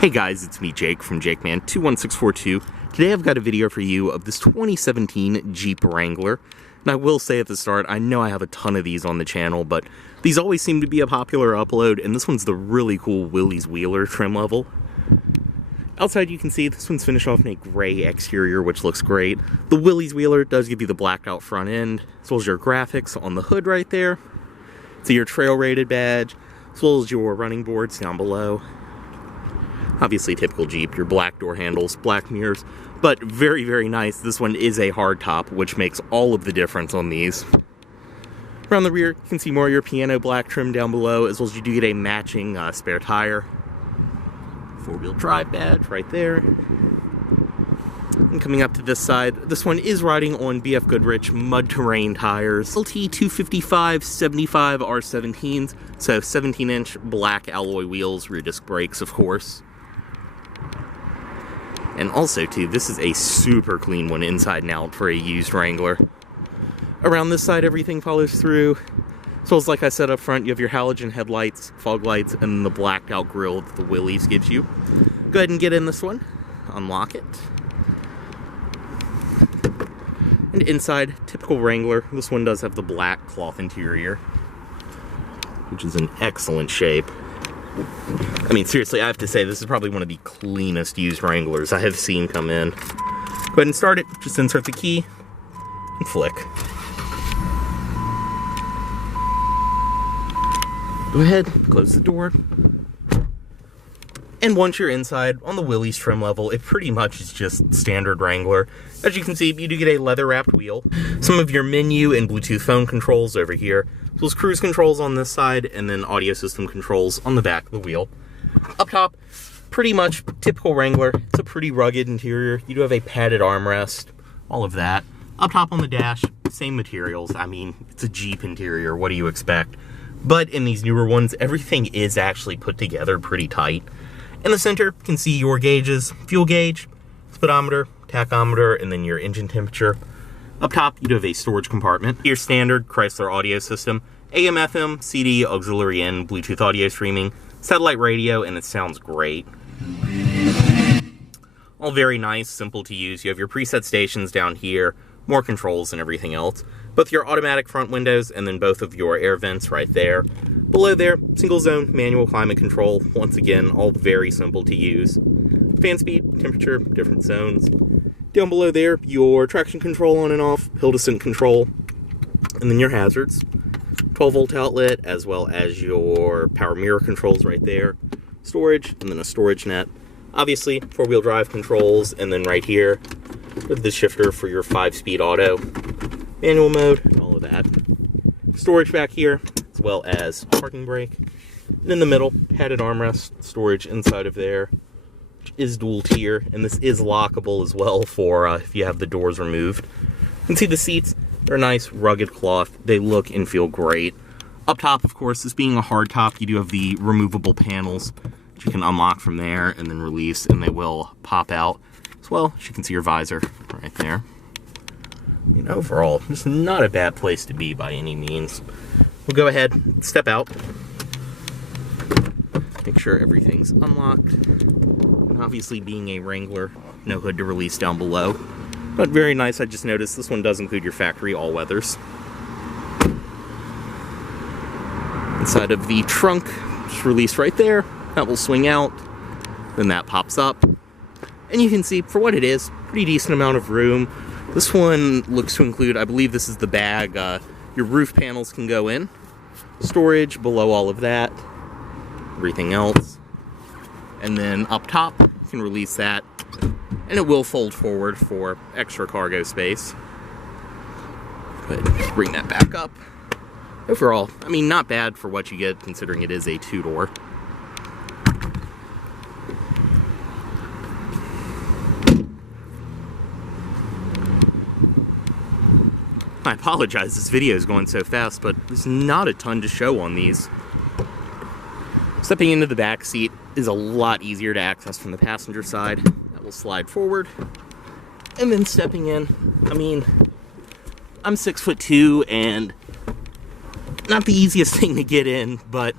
Hey guys, it's me Jake from JakeMan21642. Today I've got a video for you of this 2017 Jeep Wrangler. And I will say at the start, I know I have a ton of these on the channel, but these always seem to be a popular upload, and this one's the really cool Willys Wheeler trim level. Outside you can see this one's finished off in a gray exterior, which looks great. The Willys Wheeler does give you the blacked out front end, as well as your graphics on the hood right there. So your trail rated badge, as well as your running boards down below. Obviously typical Jeep, your black door handles, black mirrors, but very, very nice. This one is a hard top, which makes all of the difference on these. Around the rear, you can see more of your piano black trim down below, as well as you do get a matching spare tire. Four-wheel drive badge right there. And coming up to this side, this one is riding on BF Goodrich mud terrain tires. LT 255 75 R17s, so 17-inch black alloy wheels, rear disc brakes, of course. And also, too, this is a super clean one inside and out for a used Wrangler. Around this side, everything follows through. So as like I said up front, you have your halogen headlights, fog lights, and the blacked out grille that the Willys gives you. Go ahead and get in this one. Unlock it. And inside, typical Wrangler. This one does have the black cloth interior, which is in excellent shape. I mean, seriously, I have to say, this is probably one of the cleanest used Wranglers I have seen come in. Go ahead and start it. Just insert the key and flick. Go ahead, close the door. And once you're inside, on the Willys trim level, it pretty much is just standard Wrangler. As you can see, you do get a leather-wrapped wheel. Some of your menu and Bluetooth phone controls over here. So there's cruise controls on this side, and then audio system controls on the back of the wheel. Up top, pretty much typical Wrangler. It's a pretty rugged interior. You do have a padded armrest, all of that. Up top on the dash, same materials. I mean, it's a Jeep interior. What do you expect? But in these newer ones, everything is actually put together pretty tight. In the center, you can see your gauges, fuel gauge, speedometer, tachometer, and then your engine temperature. Up top, you do have a storage compartment. Your standard Chrysler audio system, AM, FM, CD, auxiliary in, Bluetooth audio streaming, satellite radio, and it sounds great. All very nice, simple to use. You have your preset stations down here, more controls and everything else. Both your automatic front windows and then both of your air vents right there. Below there, single zone manual climate control. Once again, all very simple to use. Fan speed, temperature, different zones. Down below there, your traction control on and off, hill descent control, and then your hazards. 12-volt outlet, as well as your power mirror controls right there. Storage, and then a storage net. Obviously, four-wheel drive controls, and then right here, with the shifter for your 5-speed auto. Manual mode, and all of that. Storage back here, as well as parking brake. And in the middle, padded armrest, storage inside of there. Which is dual tier, and this is lockable as well for if you have the doors removed. You can see the seats, they're nice, rugged cloth. They look and feel great. Up top, of course, this being a hard top, you do have the removable panels that you can unlock from there and then release, and they will pop out. As well, as you can see your visor right there. I mean, overall, it's not a bad place to be by any means. We'll go ahead, step out. Make sure everything's unlocked. And obviously, being a Wrangler, no hood to release down below. But very nice, I just noticed this one does include your factory all-weathers. Inside of the trunk, just release right there. That will swing out. Then that pops up. And you can see, for what it is, pretty decent amount of room. This one looks to include, I believe this is the bag, your roof panels can go in. Storage below all of that. Everything else. And then up top, you can release that. And it will fold forward for extra cargo space. But bring that back up. Overall, I mean, not bad for what you get, considering it is a two-door. I apologize, this video is going so fast, but there's not a ton to show on these. Stepping into the back seat is a lot easier to access from the passenger side. That will slide forward. And then stepping in, I mean, I'm 6'2", and not the easiest thing to get in, but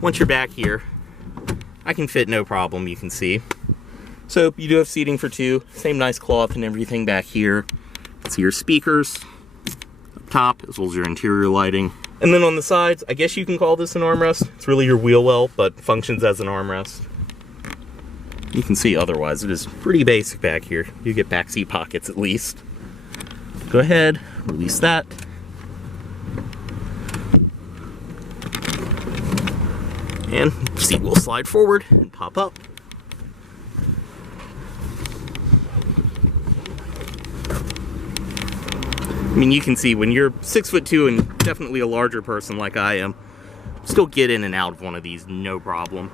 once you're back here, I can fit no problem, you can see. So you do have seating for two, same nice cloth and everything back here. You can see your speakers up top, as well as your interior lighting. And then on the sides, I guess you can call this an armrest. It's really your wheel well, but functions as an armrest. You can see otherwise, it is pretty basic back here. You get backseat pockets at least. Go ahead, release that. And seat will slide forward and pop up. I mean, you can see when you're 6'2" and definitely a larger person like I am, still get in and out of one of these, no problem.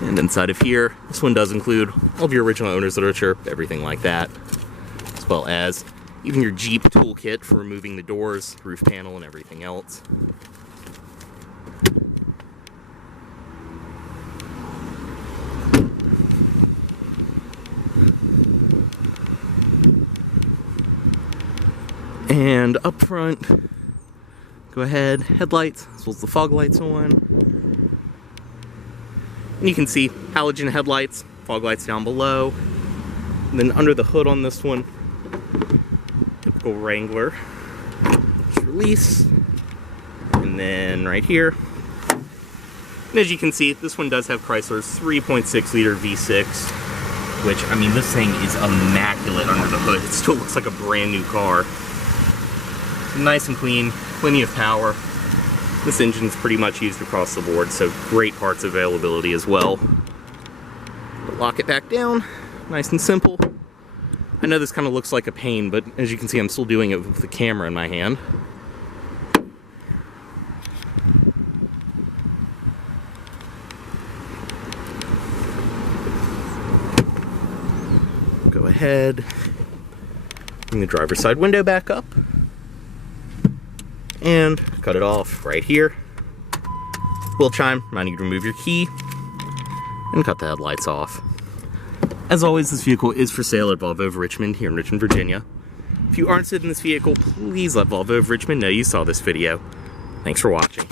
And inside of here, this one does include all of your original owner's literature, everything like that, as well as even your Jeep toolkit for removing the doors, roof panel, and everything else. And up front, go ahead, headlights, as well as the fog lights on. And you can see halogen headlights, fog lights down below. And then under the hood on this one, typical Wrangler. Just release. And then right here. And as you can see, this one does have Chrysler's 3.6 liter V6, which, I mean, this thing is immaculate under the hood. It still looks like a brand new car. Nice and clean, plenty of power. This engine's pretty much used across the board, so great parts availability as well. Lock it back down, nice and simple. I know this kind of looks like a pain, but as you can see, I'm still doing it with the camera in my hand. Go ahead, bring the driver's side window back up. And cut it off right here. Wheel chime, reminding you to remove your key. And cut the headlights off. As always, this vehicle is for sale at Volvo of Richmond here in Richmond, Virginia. If you aren't interested in this vehicle, please let Volvo of Richmond know you saw this video. Thanks for watching.